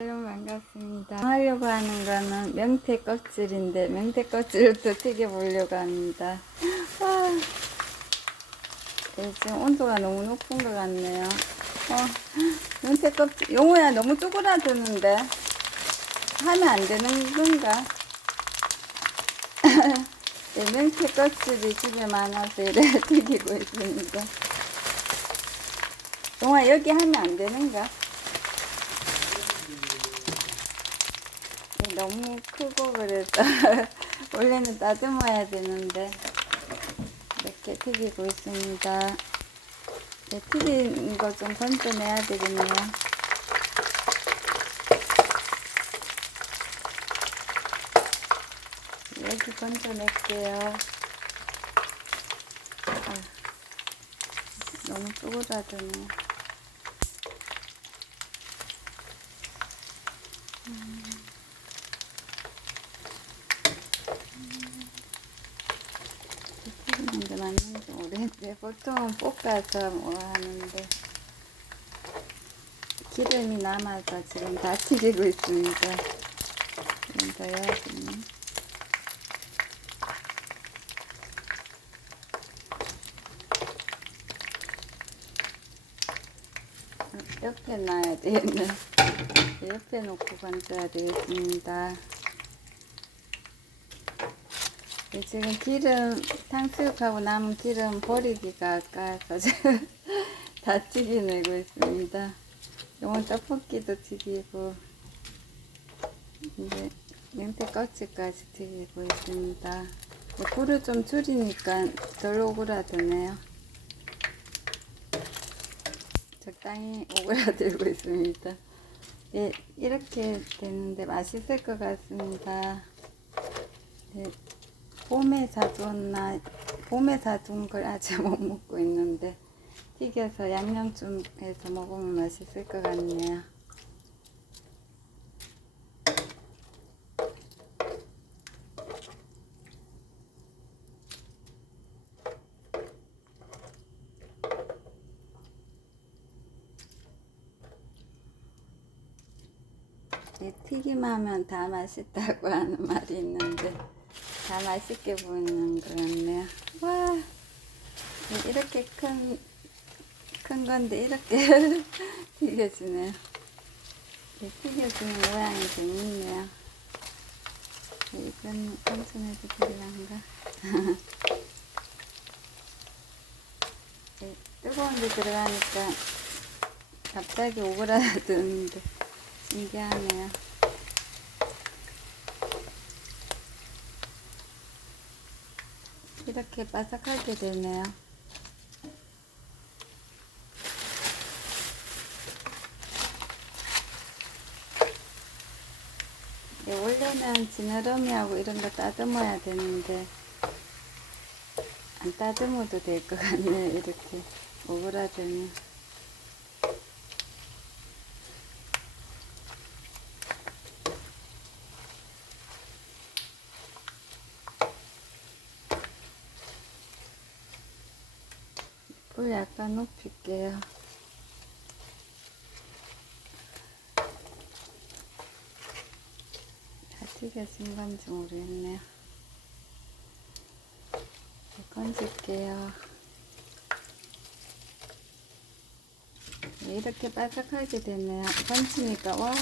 여러분 반갑습니다. 하려고 하는 거는 명태 껍질인데 명태 껍질을 또 튀겨 보려고 합니다. 와, 네, 지금 온도가 너무 높은 것 같네요. 어, 명태 껍질, 용호야 너무 쪼그라드는데 하면 안 되는 건가? 네, 명태 껍질이 집에 많아서 이래 튀기고 있습니다. 용호야 여기 하면 안 되는가? 너무 크고 그래서 원래는 따듬어야 되는데 이렇게 튀기고 있습니다. 네, 튀긴 거 좀 건져내야 되겠네요. 여기 건져낼게요. 아, 너무 쪼그라드네. 튀기는데 모르겠는데 보통은 볶아서 뭐 하는데 기름이 남아서 지금 다 튀기고 있습니다. 좀 더 해야겠네. 아, 옆에 놔야 되겠네. 옆에 놓고 건져야 되겠습니다. 네, 지금 기름 탕수육하고 남은 기름 버리기가 아까워서 다 튀겨내고 있습니다. 이건 떡볶이도 튀기고 이제 명태 껍질까지 튀기고 있습니다. 네, 불을 좀 줄이니까 덜 오그라드네요. 적당히 오그라들고 있습니다. 네, 이렇게 되는데 맛있을 것 같습니다. 네, 봄에 사두었나 봄에 사둔 걸 아직 못 먹고 있는데 튀겨서 양념 좀 해서 먹으면 맛있을 것 같네요. 이 튀김하면 다 맛있다고 하는 말이 있는데 다 맛있게 보이는 것 같네요. 와, 네, 이렇게 큰, 큰 건데 이렇게 튀겨지네요. 네, 튀겨지는 모양이 재밌네요. 네, 이건 삼촌해도 되려는가? 네, 뜨거운 데 들어가니까 갑자기 오그라드는데 신기하네요. 이렇게 바삭하게 되네요. 예, 원래는 지느러미하고 이런 거 따듬어야 되는데 안 따듬어도 될 것 같네요. 이렇게 오그라들면. 불 약간 높일게요. 다 튀겨진 건지 모르겠네요. 네, 건질게요. 네, 이렇게 바삭하게 되네요. 건치니까, 와,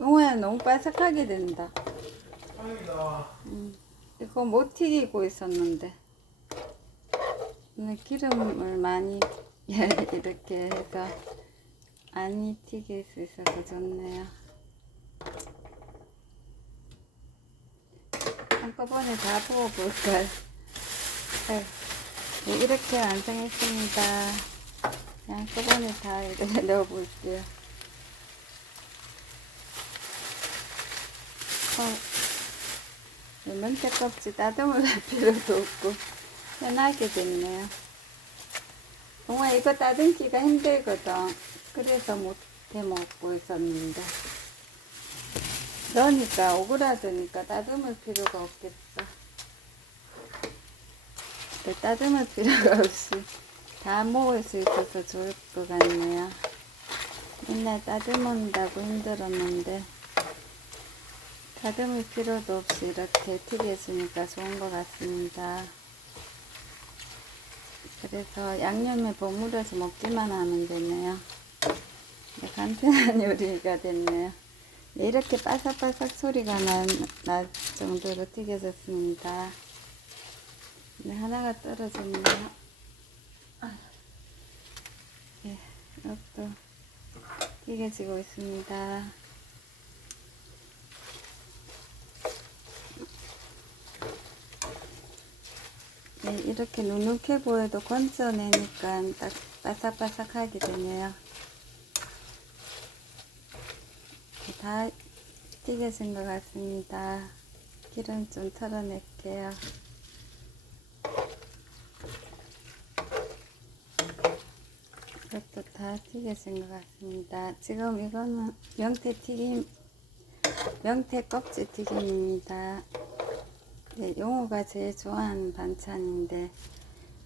용호야 너무 바삭하게 된다. 음, 이거 못 튀기고 있었는데. 기름을 많이 이렇게 해서 많이 튀길 수 있어서 좋네요. 한꺼번에 다 부어볼까요? 네, 네, 이렇게 완성했습니다. 그냥 한꺼번에 다 이렇게 넣어볼게요. 어, 네, 명태 껍질 따듬을 할 필요도 없고 편하게 됐네요. 정말 이거 따듬기가 힘들거든. 그래서 못해 먹고 있었는데. 넣으니까 오그라드니까 따듬을 필요가 없겠어. 네, 따듬을 필요가 없이 다 먹을 수 있어서 좋을 것 같네요. 맨날 따듬은다고 힘들었는데 다듬을 필요도 없이 이렇게 튀겨주니까 좋은 것 같습니다. 그래서 양념에 버무려서 먹기만 하면 되네요. 네, 간편한 요리가 됐네요. 네, 이렇게 바삭바삭 소리가 난, 날 정도로 튀겨졌습니다. 네, 하나가 떨어졌네요. 아, 네, 이것도 튀겨지고 있습니다. 네, 이렇게 눅눅해 보여도 건져내니까 딱 바삭바삭하게 되네요. 네, 다 튀겨진 것 같습니다. 기름 좀 털어낼게요. 이것도 다 튀겨진 것 같습니다. 지금 이거는 명태 튀김, 명태 껍질 튀김입니다. 네, 용호가 제일 좋아하는 반찬인데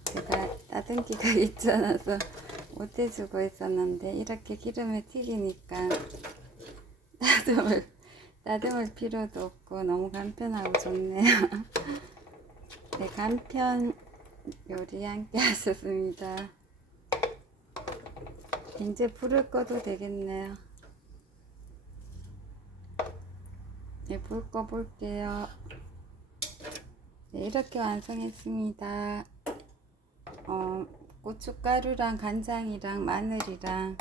제가 따듬기가 귀찮아서 못 해주고 있었는데 이렇게 기름에 튀기니까 따듬을 따듬을 필요도 없고 너무 간편하고 좋네요. 네, 간편 요리 함께 하셨습니다. 이제 불을 꺼도 되겠네요. 네, 불 꺼볼게요. 네, 이렇게 완성했습니다. 어, 고춧가루랑 간장이랑 마늘이랑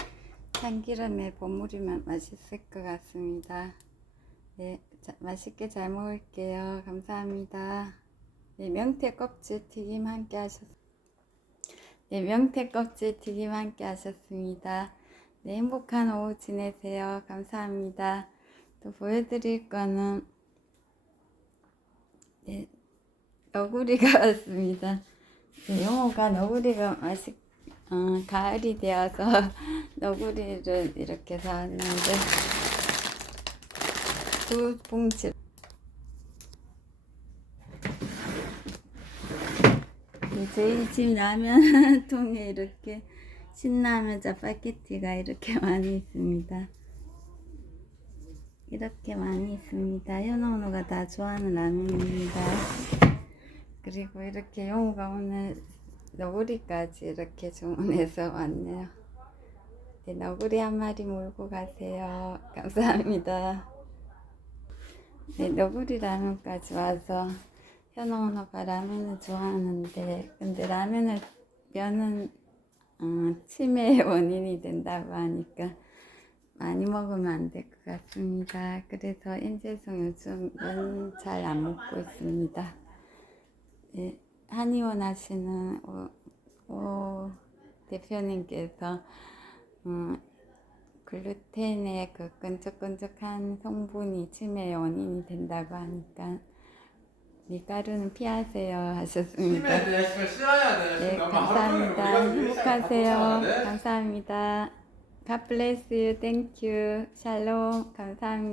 참기름에 버무리면 맛있을 것 같습니다. 네, 자, 맛있게 잘 먹을게요. 감사합니다. 네, 명태 껍질 튀김 함께 하셨습니다. 네, 명태 껍질 튀김 함께 하셨습니다. 네, 행복한 오후 지내세요. 감사합니다. 또 보여드릴 거는 네, 너구리가 왔습니다. 네, 용호가 너구리가 맛있, 어, 가을이 되어서 너구리를 이렇게 사왔는데 두 봉지 네, 저희 집 라면 통에 이렇게 신라면 짜파게티가 이렇게 많이 있습니다. 이렇게 많이 있습니다. 현원우가 다 좋아하는 라면입니다. 그리고 이렇게 용우가 오늘 너구리까지 이렇게 주문해서 왔네요. 네, 너구리 한 마리 몰고 가세요. 감사합니다. 네, 너구리 라면까지 와서 현원우가 라면을 좋아하는데 근데 라면을 면은 어, 치매의 원인이 된다고 하니까 많이 먹으면 안 될 것 같습니다. 그래서 인재성 요즘 면 잘 안 먹고 있습니다. 네, 한의원 하시는 오, 오 대표님께서 음, 글루텐의 그 끈적끈적한 성분이 치매의 원인이 된다고 하니까 밀가루는 피하세요 하셨습니다. 네, 감사합니다. 행복하세요. 돼? 감사합니다. God bless you. Thank you. 샬롬. 감사합니다.